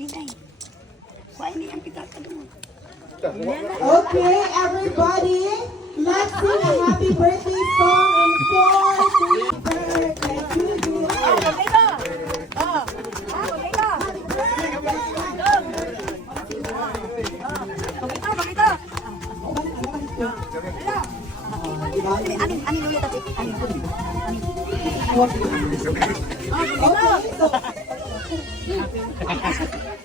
Okay, everybody, let's sing a happy birthday song in 4, 3, birthday to you.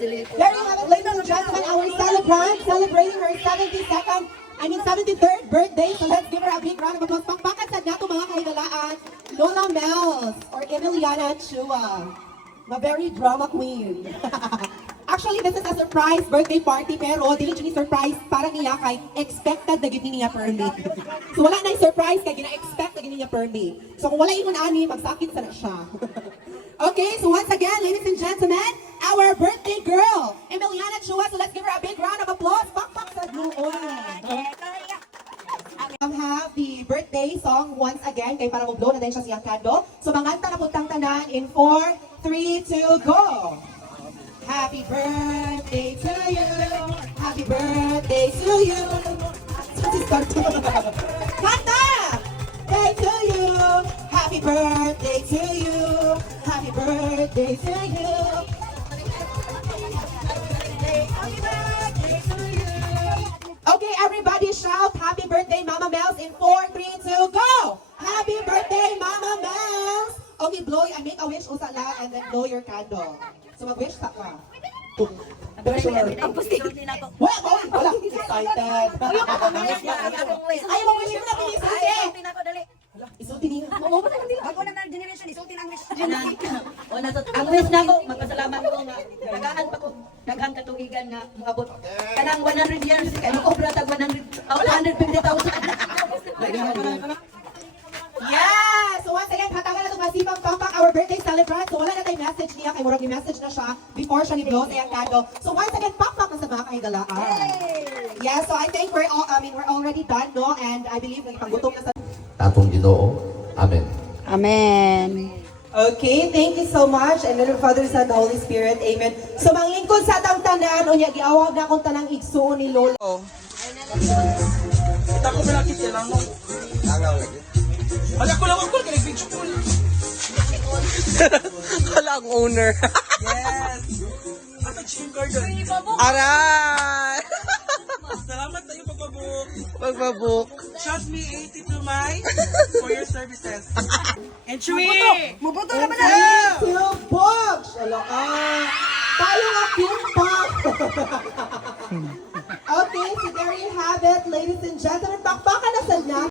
There you have it, ladies and gentlemen, our celebrant celebrating her 73rd birthday. So let's give her a big round of applause. Pangpakan sa nato mga kahigalaan, Lola Mels or Emiliana Chua. A very drama queen. Actually, this is a surprise birthday party, pero dili ni surprise para niya kay expected na gini niya permit. So wala na yung surprise kay gina-expect na gini niya permit. So kung wala ingon ani, magsakit sa na siya. Okay, so once again, ladies and gentlemen, our birthday girl, Emiliana Chua. So let's give her a big round of applause. Pakpak sa duon. Have the birthday song once again kay para mo-blow na din siya siyang kando. So manganta na puntang tanan in 4, 3, 2, go! Happy birthday to you. Happy birthday to you. Kanta! Day to you. Happy birthday to you. Happy birthday to you. Happy birthday to you. Okay, everybody shout happy birthday, Mama Mels in 4, 3, 2, go! Happy birthday, Mama Mels! Okay, blow, I make a wish usa lang and then blow your candle. So mag-wish sa ka. Wala. Excited. Ay, mag-wish mo na pinisulti. Isulti niya. Ako na ng generation, isultin ang wish. Ang wish na ko, magpasalamat ko nga. Nagaan pa ko, nagang katuigan nga maabot. Kanang 100 years, kaya nakobra tag 150,000. Yeah! So once again, hatagan na itong masipang pampak our birthday celebrant. So wala na tayong message niya, kay murag ni message na siya before siya ni-blow sa iyang candle. So once again, pampak na sa mga kahigalaan. Yeah, so I think we're already done, no? And I believe nagpanggutom na sa... Atong Ginoo. Amen. Amen. Okay, thank you so much. And then the Father, Son, the Holy Spirit. Amen. So manglingkod sa atang tanan, unya giawag na akong tanang igsuon ni Lola. Kita ko malakit yan lang. Wala ko lang ako, kinag-video ko. Wala ang owner. Yes. Asa chicken garden. Aray! Salamat tayo pagbabook. Pagbabook. Trust me 82 May for your services. And Chewy! Mabuto na ba na? Two books! Wala ka. Tayo nga ping-pong. Okay, so there you have it, ladies and gentlemen. Pakpakan na sa